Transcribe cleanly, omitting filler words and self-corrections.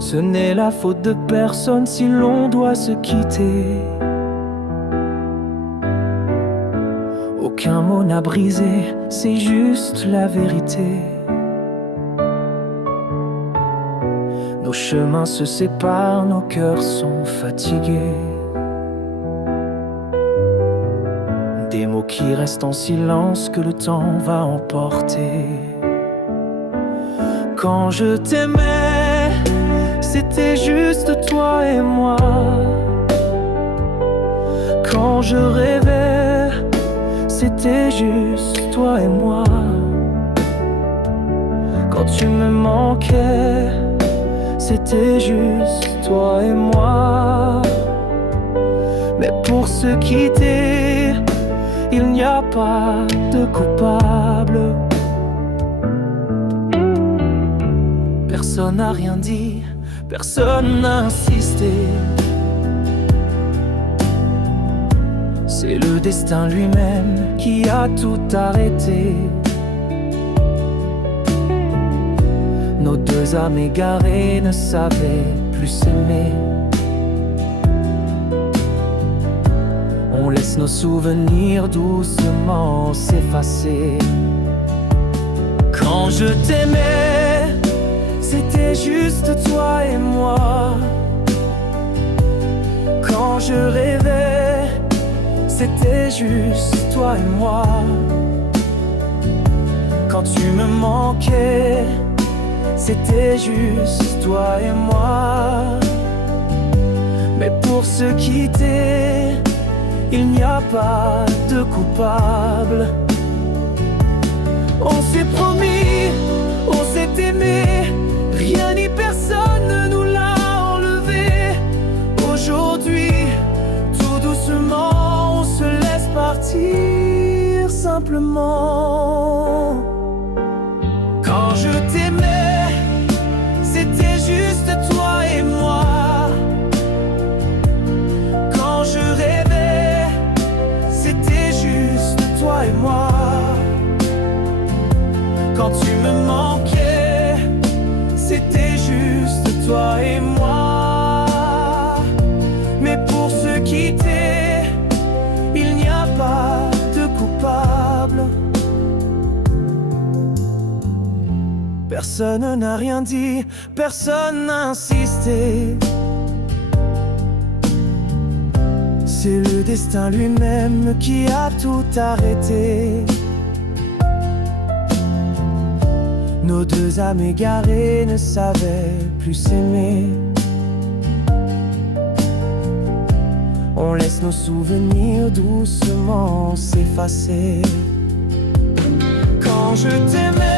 Ce n'est la faute de personne si l'on doit se quitter. Aucun mot n'a brisé, c'est juste la vérité. Nos chemins se séparent, nos cœurs sont fatigués. Des mots qui restent en silence que le temps va emporter. Quand je t'aimais, c'était juste toi et moi. Quand je rêvais, c'était juste toi et moi. Quand tu me manquais, c'était juste toi et moi. Mais pour se quitter, il n'y a pas de coupable. Personne n'a rien dit, personne n'a insisté. C'est le destin lui-même qui a tout arrêté. Nos deux âmes égarées ne savaient plus s'aimer. On laisse nos souvenirs doucement s'effacer. Quand je t'aimais, c'était juste toi et moi. Quand je rêvais, c'était juste toi et moi. Quand tu me manquais, c'était juste toi et moi. Mais pour se quitter, il n'y a pas de coupable. On s'est promis, on s'est aimé, rien ni personne ne nous l'a enlevé. Aujourd'hui, tout doucement, on se laisse partir simplement. Quand je t'aimais, c'était juste toi et moi. Quand je rêvais, c'était juste toi et moi. Quand tu me manquais, c'était juste toi et moi. Mais pour se quitter, il n'y a pas de coupable. Personne n'a rien dit, personne n'a insisté. C'est le destin lui-même qui a tout arrêté. Nos deux âmes égarées ne savaient plus s'aimer. On laisse nos souvenirs doucement s'effacer. Quand je t'aimais,